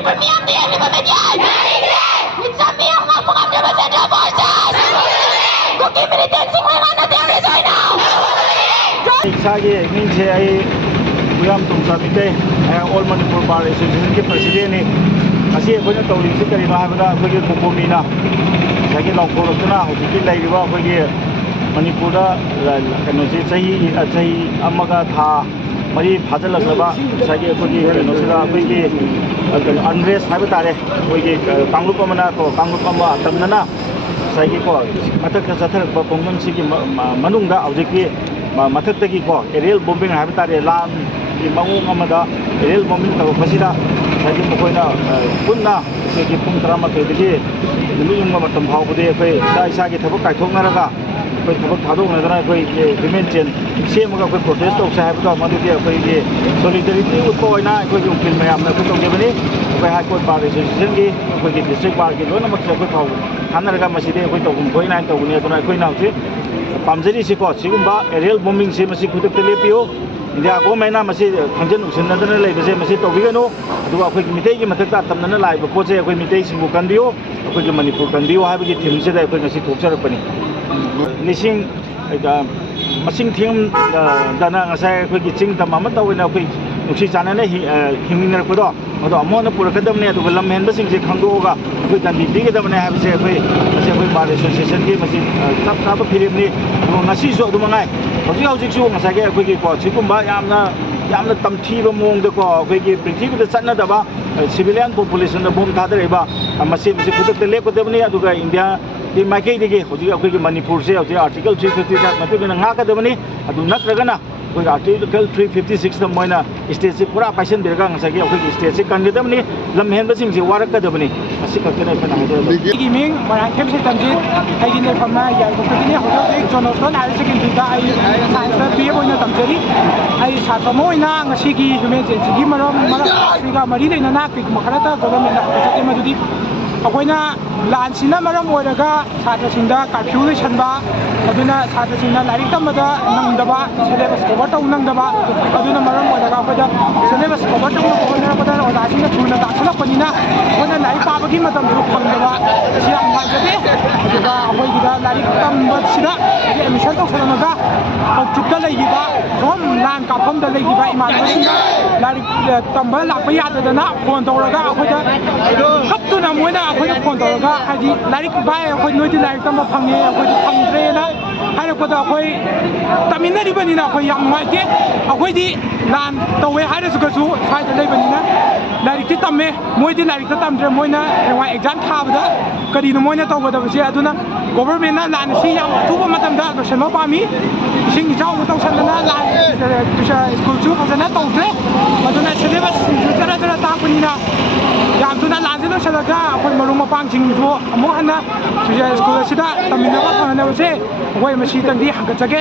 Manipur miyam di yang dibatalkan. Minsan miyam ang pengambil Central Forces. Kuki militansi ngayon na terrorist right now. Isagi minse ay Uyam Tungsamite ay All Manipur Bar Association के president ni asi akhona tawrisi karina habda akhoi mukomina sagi longkorokna hojiki laiba akhoi Manipur da kanosi chahi amaga tha mari phajalaglaba sagi akhoi kanosi da akhoi unrest haiba tare akhoi kanglup amana ko kanglup ama tamnana sagi ko matak sathar ba kongon sigi manungda hojiki mathakdagi ko aerial bombing haiba tare lan Imangong amada aerial bombing tawpasida sagi mokoina punna sigi pung 13 numiyung matam phawbudi akhoi sa gi thabak kaithoknaraga akhoi thabak thadoknadana akhoi women chen semaga akhoi protest tawsa haibda madudi akhoi gi solidarity utpoina akhoi gi ukil mayamna akhoi tawjebani akhoi high court bar association gi akhoi gi district bar gi lona mak akhoi phaw hanaraga maside akhoi tawgum koina tawguni aduna akhoi nauti pamjari siko sigumba aerial bombing se masi khudak telepiyo India government masi khangjan usinadana leibase masi tawbigano aduga akhoi mitei gi mathakta tamnana laiba poche akhoi mitei singu kanbiyo akhoi gi Manipur kanbiyo haibagi thim se da akhoi ngasi thoksarakpani lising masing thim dana ngasai akhoi gi ching tamama tawina akhoi nuksi chanana hingminarkodo ado amona purakadamne aduga lamhenba singse khangdoga akhoi kandi bigedamne haibase akhoi bar association gi masi chap chap phirimni ngasi so adumangai hojik su ngasage akhoi gi ko sigumba yamna tamthiba mongda ko akhoi gi prithvi da chanadaba civilian population da bom thadreba masi khudakta lepkodabni aduga India di makai digi hojik akhoi gi Manipur se hojik article 350 da matugina ngakadabani adu natragana akhoi article 356 da moina state se pura paisen birga ngasage akhoi gi state se kandidamni lamhenba sing se warakadabani asi kakena kana hajaba gi ming marang khem se tamjit ai gi ne phamna ya ko kini hojik Jonathan higher secondary da ai science da pm oina tamjari ai satwa moina ngasi gi human science gi maram ga mari leina na ki makharata government na hojik madudi akoina lansina maram oiraga satrasingda curfew lesanba aduna satrasingna larik tamada nangdaba syllabus cover taw nangdaba aduna maram oiraga akoida syllabus cover taw oina pada odasinga thuna daksalakpanina oina larik pabagi matam ru phangdaba sia amhajade aduga akoigida larik tamba sida admission tawsalamaga hojikta leigiba rom lan kaphamda leigiba imansinga larik tamba lakpa yadadana phone tawraga akoida kaptuna moina akoida phone tawraga hadi larik bai akhoi noi larik tamba phange akhoi phangdre na hairapda akhoi taminari banina akhoi yam maike akhoi di lan tawe hairasu gasu saida leibanina larik ti tamme moi di larik ta tamdre moina rewa exam thabada kari no moina tawbada base aduna government na lan si yam thuba matamda losenma pami sing jaw tawsandana lan school chu phajana tawdre aduna syllabus jara tapunina yam tuna lanjino salaga akhoi maru mapang jingjo amu hana school sida taminaba phana base akhoi masi tangdi hangkachage